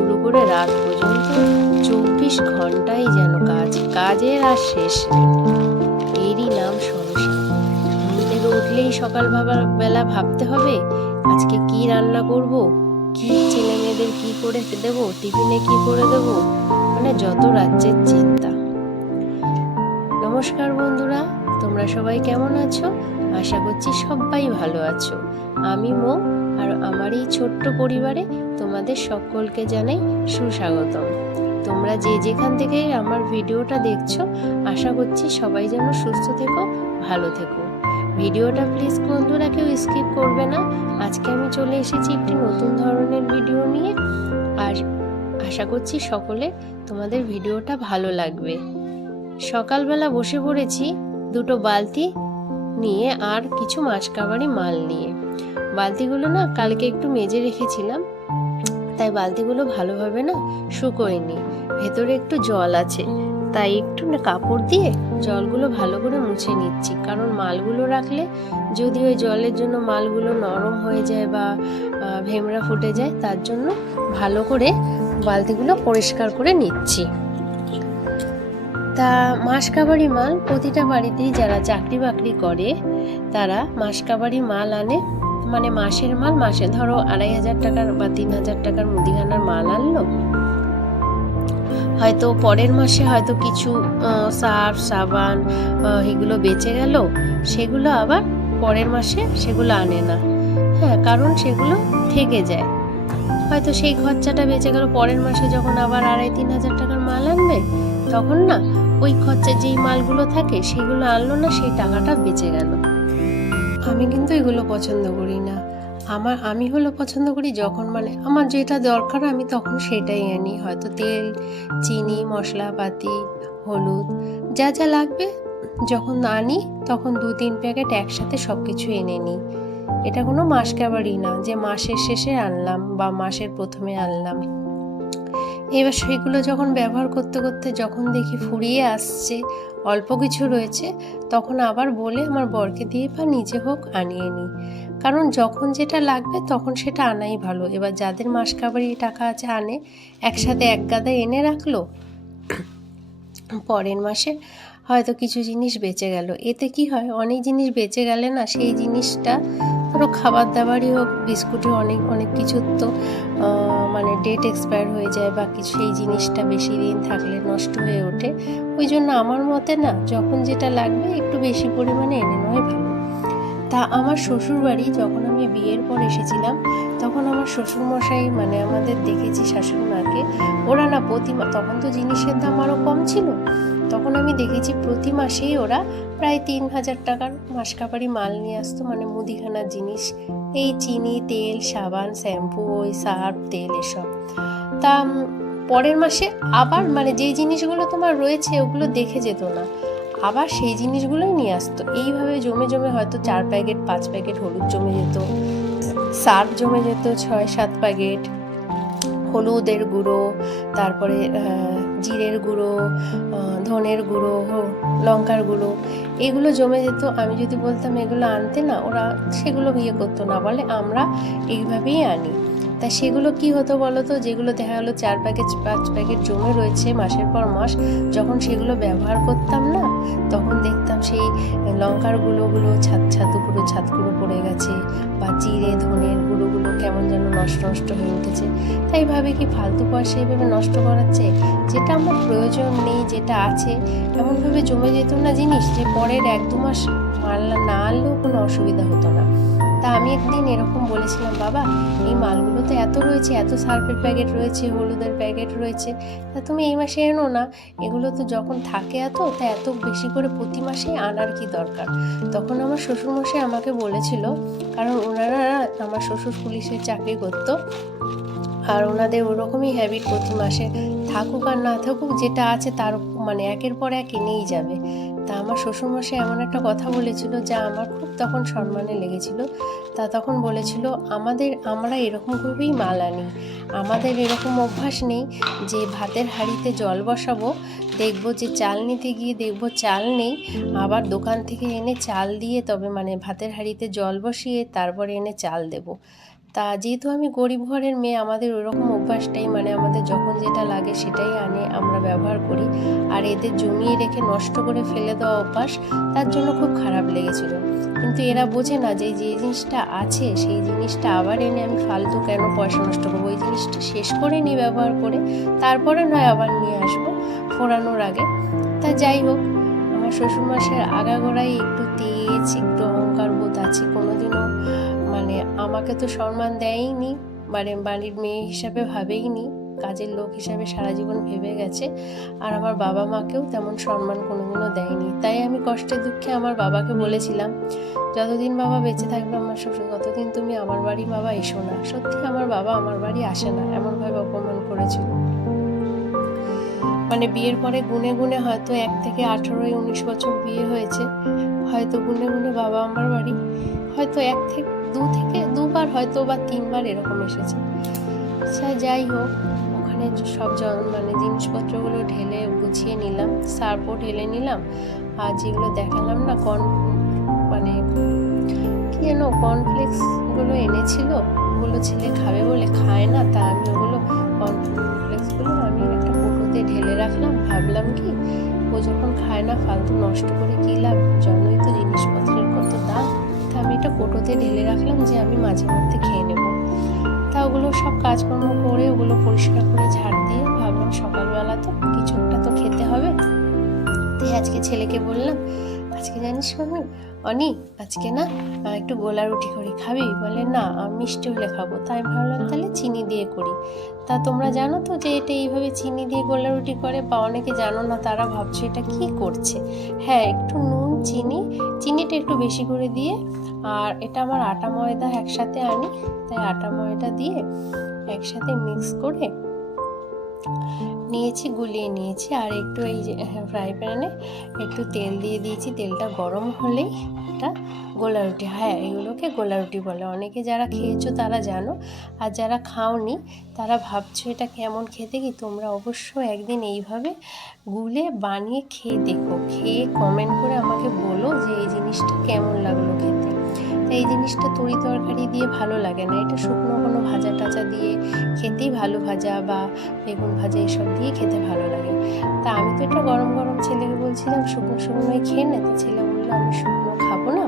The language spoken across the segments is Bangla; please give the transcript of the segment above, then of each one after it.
শুরু করে রাত পর্যন্ত চব্বিশ ঘন্টাই যেন কাজ, কাজের আর শেষ এরই নাম সংসার উঠলেই সকাল ভাবার বেলা ভাবতে হবে, আজকে কি রান্না করব? কি ছেলে মেয়েদের কি করে দেবো? টিফিনে কি করে দেবো? মানে যত রাজ্যের চিন্তা। নমস্কার বন্ধুরা, তোমরা সবাই কেমন আছো? আশা করছি সবাই ভালো আছো। আমি মো, আর আমার এই ছোট্ট পরিবারে তোমাদের সকলকে জানাই সুস্বাগতম। তোমরা যে যেখান থেকে আমার ভিডিওটা দেখছ, আশা করছি সবাই যেন সুস্থ থেকো, ভালো থেকো। ভিডিওটা প্লিজ বন্ধুরা কেউ স্কিপ করবে না। আজকে আমি চলে এসেছি একটি নতুন ধরনের ভিডিও নিয়ে। আর আশা করছি সকলে তোমাদের ভিডিওটা ভালো লাগবে। সকালবেলা বসে পড়েছি দুটো বালতি নিয়ে আর কিছু মাছকাবারি মাল নিয়ে। বালতিগুলো না কালকে একটু মেজে রেখেছিলাম। তাই বালতিগুলো ভালোভাবে না শুকোয়নি। ভেতরে একটু জল আছে, তাই একটু না কাপড় দিয়ে জলগুলো ভালো করে মুছে নিচ্ছি। কারণ মালগুলো রাখলে যদি ওই জলের জন্য মালগুলো নরম হয়ে যায় বা ভেমরা ফুটে যায়, তার জন্য ভালো করে বালতিগুলো পরিষ্কার করে নিচ্ছি। তা মাসকাবারি মাল প্রতিটা বাড়িতেই যারা চাকরি বাকরি করে, তারা মাসকাবারি মাল আনে মানে মাসের মাল, মাসে ধরো আড়াই হাজার টাকার বা তিন হাজার টাকার মুদিখানার মাল আনলো। হয়তো পরের মাসে হয়তো কিছু সার্ফ সাবান এগুলো বেঁচে গেল, সেগুলো আবার পরের মাসে সেগুলো আনে না। হ্যাঁ কারণ সেগুলো থেকে যায়। হয়তো সেই খরচাটা বেঁচে গেল, পরের মাসে যখন আবার আড়াই, তিন হাজার টাকার মাল আনবে, তখন না ওই খরচা যেই মালগুলো থাকে, সেগুলো আনলো না, সেই টাকাটা বেঁচে গেল। আমি কিন্তু এগুলো পছন্দ করি আমার, আমি হলো পছন্দ করি যখন মানে আমার যেটা দরকার আমি তখন সেটাই আনি। হয়তো তেল, চিনি, মশলাপাতি, হলুদ, যা যা লাগবে যখন আনি তখন দু, তিন প্যাকেট একসাথে সব কিছু এনে নিই। এটা কোনো মাস কাবারই না যে মাসের শেষে আনলাম বা মাসের প্রথমে আনলাম। এবার সেগুলো যখন ব্যবহার করতে করতে যখন দেখি ফুরিয়ে আসছে, অল্প কিছু রয়েছে, তখন আবার বলে আমার বরকে দিয়ে বা নিজে হোক আনিয়ে নিই। কারণ যখন যেটা লাগবে তখন সেটা আনাই ভালো। এবার যাদের মাস কাবারি টাকা আছে আনে, একসাথে এক গাদা এনে রাখল, পরের মাসে হয়তো কিছু জিনিস বেঁচে গেল। এতে কি হয়? অনেক জিনিস বেঁচে গেলে না সেই জিনিসটা ধরো খাবার দাবারই হোক, বিস্কুটে অনেক অনেক কিছুর তো মানে ডেট এক্সপায়ার হয়ে যায় বা কিছু, সেই জিনিসটা বেশি দিন থাকলে নষ্ট হয়ে ওঠে। ওই জন্য আমার মতে না, যখন যেটা লাগবে একটু বেশি পরিমাণে এনে নেওয়াই ভালো। তা আমার শ্বশুরবাড়ি, যখন আমি বিয়ের পর এসেছিলাম, তখন আমার শ্বশুরমশাই মানে আমাদের দেখেছি শাশুড়ি মাকে ওরা না প্রতিমা, তখন তো জিনিসের দাম আরও কম ছিল। তখন আমি দেখেছি প্রতি মাসেই ওরা প্রায় তিন হাজার টাকার মাসকাবারি মাল নিয়ে আসতো মানে মুদিখানার জিনিস। এই চিনি, তেল, সাবান, শ্যাম্পু, ওই সার্ফ, তেল, এসব। তা পরের মাসে আবার মানে যেই জিনিসগুলো তোমার রয়েছে ওগুলো দেখে যেত না। আবার সেই জিনিসগুলোই নিয়ে আসতো। এইভাবে জমে জমে হয়তো চার প্যাকেট, পাঁচ প্যাকেট হলুদ জমে যেত, সার্ফ জমে যেত, ছয়, সাত প্যাকেট, হলুদের গুঁড়ো, তারপরে জিরের গুঁড়ো ধনের গুঁড়ো লঙ্কার গুঁড়ো, এগুলো জমে যেত। আমি যদি বলতাম এগুলো আনতে না, ওরা সেগুলো বিয়ে করতো না, বলে আমরা এইভাবেই আনি। তা সেগুলো কি হতো বলো তো? যেগুলো দেখা গেলো চার প্যাকেট, পাঁচ প্যাকেট জমে রয়েছে মাসের পর মাস, যখন সেগুলো ব্যবহার করতাম না, তখন দেখতাম সেই লঙ্কার গুঁড়োগুলো ছাদ ছাতু গুঁড়ো ছাদ গুঁড়ো পড়ে গেছে, বা জিরে, ধনের গুঁড়োগুলো কেমন নষ্ট নষ্ট হয়ে উঠেছে। তাই ভাবে কি ফালতু পয়সা এইভাবে নষ্ট করাচ্ছে? যেটা আমার প্রয়োজন নেই, যেটা আছে এমনভাবে জমে যেত না জিনিস যে পরের এক দু মাস মাল না আনলেও কোনো অসুবিধা হতো না। তা আমি একদিন এরকম বলেছিলাম, বাবা, এই মালগুলো তো এত রয়েছে, এত সার্ফের প্যাকেট রয়েছে, হলুদের প্যাকেট রয়েছে। তা তুমি এই মাসে এনো না, এগুলো তো যখন থাকে এত, তা এত বেশি করে প্রতি মাসে আনার কি দরকার? তখন আমার শ্বশুরমশাই আমাকে বলেছিল, কারণ ওনারা আমার শ্বশুর পুলিশের চাকরি করতো, আর ওনাদের ওরকমই হ্যাবিট প্রতি মাসে থাকুক আর না থাকুক, যেটা আছে তার মানে একের পর এক এনেই যাবে। আমার শ্বশুরমশাই এমন একটা কথা বলেছিল যা আমার খুব তখন সম্মানে লেগেছিল। তা তখন বলেছিল, আমাদের, আমরা এরকমভাবেই মাল আনি আমাদের এরকম অভ্যাস নেই যে ভাতের হাঁড়িতে জল বসাবো, দেখব যে চাল নিতে গিয়ে দেখব চাল নেই, আবার দোকান থেকে এনে চাল দিয়ে তবে মানে ভাতের হাঁড়িতে জল বসিয়ে তারপরে এনে চাল দেব। তা যেহেতু আমি গরিব ঘরের মেয়ে, আমাদের ওরকম অভ্যাসটাই মানে আমাদের যখন যেটা লাগে সেটাই আনে, আমরা ব্যবহার করি। আর এদের জমিয়ে রেখে নষ্ট করে ফেলে দেওয়া অভ্যাস তার জন্য খুব খারাপ লেগেছিল। কিন্তু এরা বোঝে না যে যে জিনিসটা আছে, সেই জিনিসটা আবার এনে আমি ফালতু কেন পয়সা নষ্ট করব? ওই জিনিসটা শেষ করে নিই ব্যবহার করে, তারপরে নয় আবার নিয়ে আসব ফোরানোর আগে। তা যাই হোক, আমার শ্বশুরমশাইয়ের আগাগোড়াই একটু তেজ, একটু অহংকার বোধ আছে মানে আমাকে তো সম্মান দেয়ইনি। মানে বাড়ির মেয়ে হিসাবে ভাবেইনি। কাজের লোক হিসাবে সারা জীবন ভেবে গেছে। আর আমার বাবা মাকেও তেমন সম্মান কোনোদিনও দেয়নি। তাই আমি কষ্টে দুঃখে আমার বাবাকে বলেছিলাম, যতদিন বাবা বেঁচে থাকবে আমার শ্বশুর, ততদিন তুমি আমার বাড়ি বাবা এসো না। সত্যি আমার বাবা আমার বাড়ি আসে না। এমনভাবে অপমান করেছিল। মানে বিয়ের পরে গুনে গুনে হয়তো এক থেকে আঠেরোই উনিশ বছর বিয়ে হয়েছে। হয়তো গুনে গুনে বাবা আমার বাড়ি, হয়তো এক থেকে দু থেকে দুবার হয়তো বা তিনবার এরকম এসেছে। আচ্ছা যাই হোক, ওখানে সব মানে জিনিসপত্রগুলো ঢেলে গুছিয়ে নিলাম, সার্পও ঢেলে নিলাম, আর যেগুলো দেখালাম না কর্ন মানে কি যেন কর্নফ্লেক্সগুলো এনেছিল, ওগুলো ছেলে খাবে বলে খায় না, তা আমি ওগুলো কর্নফ্লেক্সগুলো আমি একটা কৌটোতে ঢেলে রাখলাম, ভাবলাম কি ও যখন খায় না, ফালতু নষ্ট করে কী লাভ? জানোই তো তা আমি একটা কোটোতে ঢেলে রাখলাম যে আমি মাঝে মধ্যে খেয়ে নেব। তা ওগুলো সব কাজকর্ম করে ওগুলো পরিষ্কার করে ঝাড় দিয়ে ভাবলাম সকালবেলা তো কিছু একটা তো খেতে হবে। তাই আজকে ছেলেকে বললাম, আজকে জানিস মামি অনি, আজকে না একটু গোলা রুটি করি, খাবি? বলে, না, আমি মিষ্টি হলে খাব। তাই ভাবলাম তাহলে চিনি দিয়ে করি। তা তোমরা জানো তো যে এটা এইভাবে চিনি দিয়ে গোলা রুটি করে, বা অনেকে জানো না, তারা ভাবছে এটা কি করছে? হ্যাঁ একটু নুন, চিনি, চিনিটা একটু বেশি করে দিয়ে, আর এটা আমার আটা ময়দা একসাথে আনি, তাই আটা ময়দা দিয়ে একসাথে মিক্স করে নিয়েছি, গুলিয়ে নিয়েছি। আর একটু এই যে ফ্রাই প্যানে একটু তেল দিয়ে দিয়েছি। তেলটা গরম হলেই এটা গোলা রুটি। হ্যাঁ এগুলোকে গোলা রুটি বলে। অনেকে যারা খেয়েছো তারা জানো। আর যারা খাওনি, তারা ভাবছ এটা কেমন খেতে কি? তোমরা অবশ্যই একদিন এইভাবে গুলে বানিয়ে খেয়ে দেখো। খেয়ে কমেন্ট করে আমাকে বলো যে এই জিনিসটা কেমন লাগল খেতে। এই জিনিসটা তরি তরকারি দিয়ে ভালো লাগে না। এটা শুকনো কোনো ভাজা টাজা দিয়ে খেতেই ভালো ভাজা বা বেগুন ভাজা এসব দিয়ে খেতে ভালো লাগে। তা আমি তো এটা গরম গরম ছেলেকে বলছিলাম, শুকনো শুকনোই খেয়ে নে। তো ছেলে বলল, আমি শুকনো খাব না।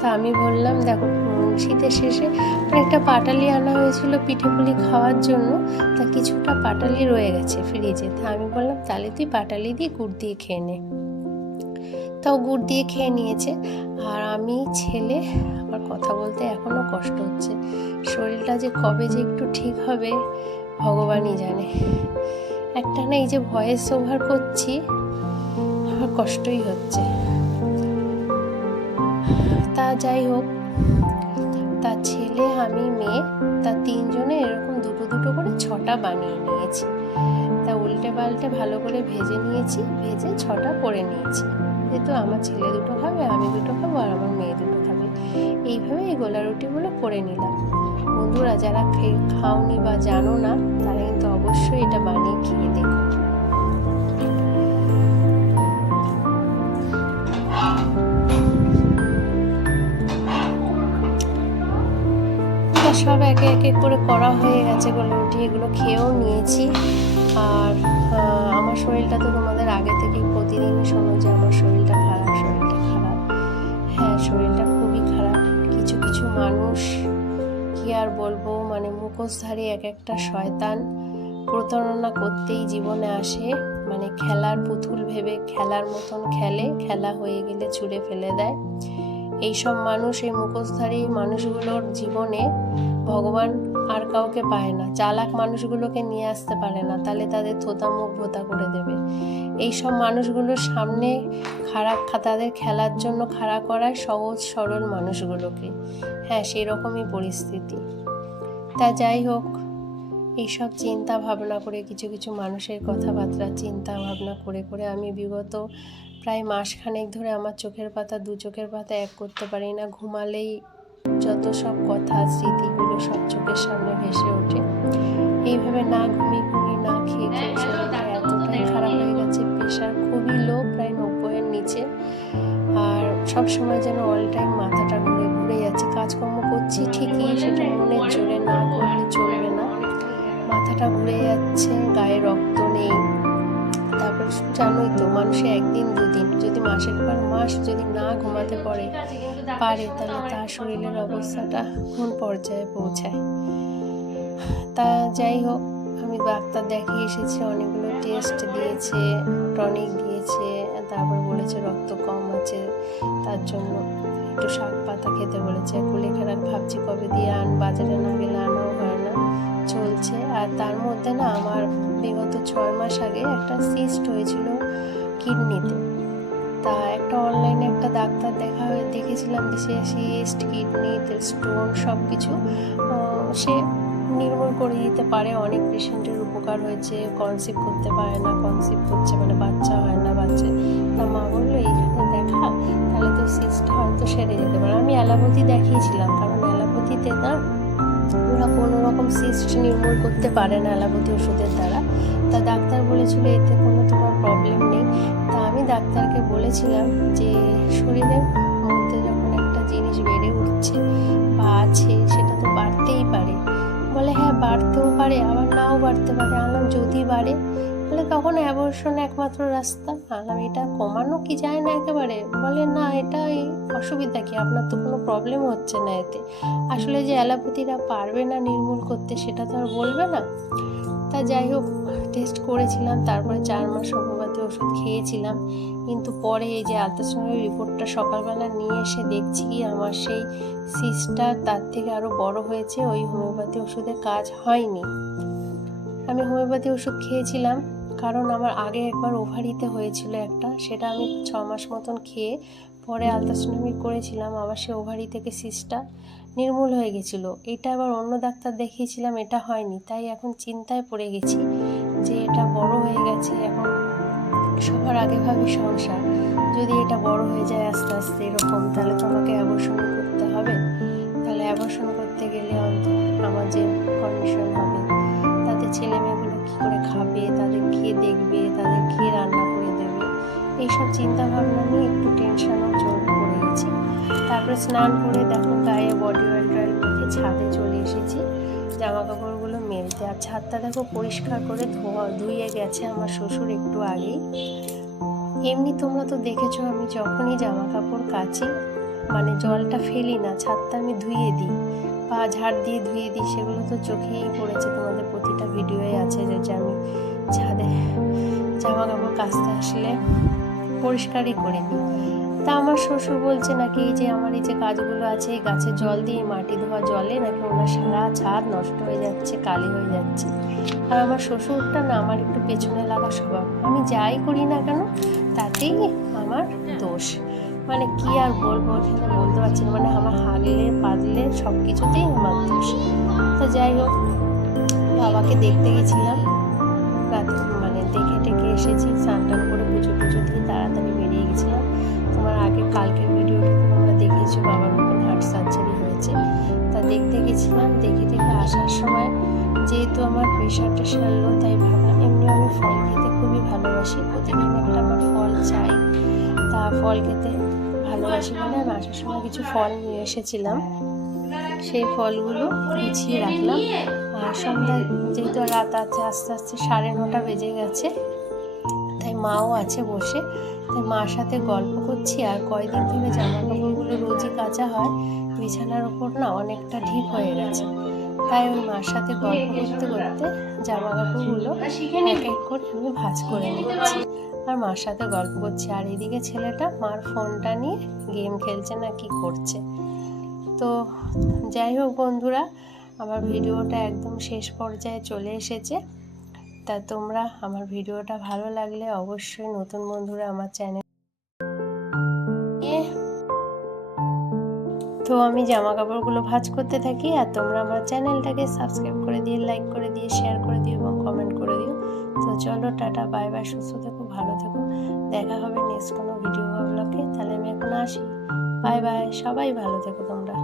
তা আমি বললাম, দেখো শীতের শেষে একটা পাটালি আনা হয়েছিল পিঠে পুলি খাওয়ার জন্য। তা কিছুটা পাটালি রয়ে গেছে ফ্রিজে। তা আমি বললাম, তাহলে তুই পাটালি দিয়ে গুড় দিয়ে খেয়ে নে। তাও গুড় দিয়ে খেয়ে নিয়েছে। আর আমি ছেলে, আমার কথা বলতে এখনও কষ্ট হচ্ছে। শরীরটা যে কবে যে একটু ঠিক হবে, ভগবানই জানে। একটা না এই যে ভয়েস ওভার করছি, আমার কষ্টই হচ্ছে। তা যাই হোক তার ছেলে, আমি, মেয়ে, তা তিনজনে এরকম দুটো দুটো করে ছটা বানিয়ে নিয়েছি। তা উল্টে পাল্টে ভালো করে ভেজে নিয়েছি, ভেজে ছটা করে নিয়েছি। যেহেতু আমার ছেলে দুটো খাবে, আমি দুটো খাব, আর আমার মেয়ে দুটো খাবে। এইভাবে এই গোলা রুটিগুলো করে নিলাম। বন্ধুরা, যারা খেয়ে খাওনি বা জানো না, তারা কিন্তু অবশ্যই এটা বানিয়ে খেয়ে দেখো। সব একে একে করে করা হয়ে গেছে গোলা রুটি, এগুলো খেয়েও নিয়েছি। আর আমার শরীরটা তো তোমাদের আগে থেকেই প্রতিদিনই শোনো আর বলব মানে মুখোশধারী এক একটা শয়তান। প্রতারণা করতেই জীবনে আসে। মানে খেলার পুতুল ভেবে খেলার মতন খেলে, খেলা হয়ে গেলে ছুঁড়ে ফেলে দেয়। এইসব মানুষ, এই মুখোশধারী মানুষগুলোর জীবনে ভগবান আর কাউকে পায় না। চালাক মানুষগুলোকে নিয়ে আসতে পারে না, তাহলে তাদের থোতা মুখ ভোতা করে দেবে। এই সব মানুষগুলোর সামনে খারাপ তাদের খেলার জন্য খাড়া করায় সহজ সরল মানুষগুলোকে। হ্যাঁ সেই রকমই পরিস্থিতি। তা যাই হোক, এইসব চিন্তা ভাবনা করে, কিছু কিছু মানুষের কথাবার্তা, চিন্তা ভাবনা করে করে আমি বিগত প্রায় মাসখানেক ধরে আমার চোখের পাতা, দু চোখের পাতা এক করতে পারি না। ঘুমালেই যত সব কথা, স্মৃতিগুলো সব এইভাবে না ঘুমিয়ে ঘুমিয়ে না খেয়ে খেয়ে শরীরটা এতটাই খারাপ হয়ে গেছে প্রেশার খুবই লো, প্রায় নব্বইয়ের নিচে। আর সব সময় যেন অল টাইম মাথাটা ঘুরে ঘুরে যাচ্ছে। কাজকর্ম করছি ঠিকই, সেটা মনের জোরে না করলে চলবে না। মাথাটা ঘুরে যাচ্ছে, গায়ে রক্ত নেই। তারপর জানোই তো, মানুষে একদিন, দুদিন, যদি মাসের পর মাস যদি না ঘুমাতে পারে পারে, তাহলে তার শরীরের অবস্থাটা কোন পর্যায়ে পৌঁছায়? তা যাই হোক, আমি ডাক্তার দেখিয়ে এসেছি, অনেকগুলো টেস্ট দিয়েছে টনিক দিয়েছে, তারপর বলেছে রক্ত কম আছে, তার জন্য একটু শাক পাতা খেতে বলেছে। কুলেখাড়া ভাবছি কবে দিয়ে আন, বাজারে না গেলে আনাও হয় না, চলছে। আর তার মধ্যে না আমার বিগত ছয় মাস আগে একটা সিস্ট হয়েছিল কিডনিতে তা একটা অনলাইনে একটা ডাক্তার দেখা হয়ে, দেখেছিলাম যে সে সিস্ট কিডনিতে স্টোন সব কিছু সে নির্মূল করে দিতে পারে। অনেক পেশেন্টের উপকার হয়েছে কনসিভ করতে পারে না কনসিভ করছে মানে বাচ্চা হয় না, বাচ্চা। তা মা বলল, এইখানে দেখা, তাহলে তো সিস্টটা হয়তো সেরে যেতে পারে। আমি অ্যালোপ্যাথি দেখিয়েছিলাম, কারণ অ্যালোপ্যাথিতে না ওরা কোনো রকম সিস্ট নির্মূল করতে পারে না অ্যালোপ্যাথি ওষুধের দ্বারা। তা ডাক্তার বলেছিল, এতে কোনো তোমার প্রবলেম নেই। তা আমি ডাক্তারকে বলেছিলাম যে শরীরের মধ্যে যখন একটা জিনিস বেড়ে উঠছে বা আছে, সেটা তো বাড়তেই পারে। বলে হ্যাঁ বাড়তেও পারে, আবার নাও বাড়তে পারে। আনলাম, যদি বাড়ে বলে তখন অ্যাবর্শন একমাত্র রাস্তা? আনলাম, এটা কমানো কি যায় না একেবারে? বলে, না এটা এই অসুবিধা কি? আপনার তো কোনো প্রবলেম হচ্ছে না এতে। আসলে যে অ্যালোপ্যাথিরা পারবে না নির্মূল করতে, সেটা তো আর বলবে না? তা যাই হোক টেস্ট করেছিলাম, তারপরে চার মাস ওষুধ খেয়েছিলাম। কিন্তু পরে এই যে আলট্রাসাউন্ডের রিপোর্টটা সকালবেলা নিয়ে এসে দেখছি কি আমার সেই সিসটা তার থেকে আরও বড় হয়েছে, ওই হোমিওপ্যাথি ওষুধে কাজ হয়নি। আমি হোমিওপ্যাথি ওষুধ খেয়েছিলাম, কারণ আমার আগে একবার ওভারিতে হয়েছিল একটা, সেটা আমি ছ মাস মতন খেয়ে পরে আলট্রাসোনোমি করেছিলাম, আবার সে ওভারি থেকে সিসটা নির্মূল হয়ে গেছিল। এটা আবার অন্য ডাক্তার দেখিয়েছিলাম, এটা হয়নি। তাই এখন চিন্তায় পড়ে গেছি যে এটা বড় হয়ে গেছে, এখন সবার আগে ভাবি সংসার। যদি এটা বড় হয়ে যায় আস্তে আস্তে এরকম, তাহলে তো আমাকে করতে হবে। তাহলে অ্যাবর্শন করতে গেলে আমার যে কন্ডিশন হবে, তাতে ছেলে মেয়েগুলো কী করে খাবে, তাদের খেয়ে দেখবে, তাদের খেয়ে রান্না করে দেবে, এইসব চিন্তা ভাবনা নিয়ে একটু টেনশনও চল পড়ে গেছি। তারপরে স্নান করে দেখো গায়ে বডি অয়েল টয়েল ছাদে মেলতে আর ছাদটা দেখো পরিষ্কার করে ধোয়া ধুয়ে গেছে আমার শ্বশুর একটু আগেই। এমনি তোমরা তো দেখেছ আমি যখনই জামা কাপড় কাচি মানে জলটা ফেলি না, ছাদটা আমি ধুয়ে দিই। পা ঝাড় দিয়ে ধুয়ে দিই, সেগুলো তো চোখেই পড়েছে। তোমাদের প্রতিটা ভিডিওয়ে আছে যে আমি ছাদে জামা কাপড় কাচতে আসলে পরিষ্কারই করে দিই তা আমার শ্বশুর বলছে নাকি এই যে আমার এই যে গাছগুলো আছে, এই গাছে জল দিয়ে মাটি ধোয়া জলে নাকি ওনার সারা ছাদ নষ্ট হয়ে যাচ্ছে, কালি হয়ে যাচ্ছে। আর আমার শ্বশুরটা না, আমার একটু পেছনে লাগা স্বভাব। আমি যাই করি না কেন, তাতেই আমার দোষ। মানে কি আর বলব, এখানে বলতে পারছি না। মানে আমার হাগলে পাদলে সব কিছুতেই আমার দোষ। তো যাই হোক, বাবাকে দেখতে গেছিলাম। রাতে মানে দেখে টেকে এসেছি, স্নান টান করে পুজো টুজো দিয়ে তাড়াতাড়ি বেরিয়ে গেছিলাম। আগে কালকের ভিডিওটি তোমরা দেখেছ বাবার ওপেন হার্ট সার্জারি হয়েছে। তা দেখতে গেছিলাম, দেখে দেখে আসার সময় যেহেতু আমার প্রেশারটা সারলো, তাই ভাবলাম এমনি আমি ফল খেতে খুবই ভালোবাসি। প্রতিদিন একটা আমার ফল চাই। তা ফল খেতে ভালোবাসি বলে আমি আসার সময় কিছু ফল নিয়ে এসেছিলাম। সেই ফলগুলো গুছিয়ে রাখলাম। আর সন্ধ্যা যেহেতু রাত আছে, আস্তে আস্তে সাড়ে নটা বেজে গেছে, তাই মাও আছে বসে। মার সাথে গল্প করছি আর কয়দিন ধরে জামা কাপড়গুলো রোজই কাঁচা হয়, বিছানার ওপর না অনেকটা ঢিপ হয়ে গেছে। তাই ওই মার সাথে গল্প করতে করতে জামা কাপড়গুলো এক এক করে আমি ভাঁজ করে নিচ্ছি। আর মার সাথে গল্প করছি। আর এদিকে ছেলেটা মার ফোনটা নিয়ে গেম খেলছে না কি করছে। তো যাই হোক বন্ধুরা, আমার ভিডিওটা একদম শেষ পর্যায়ে চলে এসেছে। তা তোমরা আমার ভিডিওটা ভালো লাগলে অবশ্যই নতুন বন্ধুরা আমার চ্যানেল তো আমি জামা কাপড়গুলো ভাঁজ করতে থাকি আর তোমরা আমার চ্যানেলটাকে সাবস্ক্রাইব করে দিয়ে লাইক করে দিয়ে শেয়ার করে দিও এবং কমেন্ট করে দিও। তো চলো টাটা বাই বাই সুস্থ থেকো, ভালো থেকো। দেখা হবে নেক্সট কোনো ভিডিও ব্লগে তাহলে আমি এখন আসি। বাই বাই সবাই ভালো থেকো তোমরা।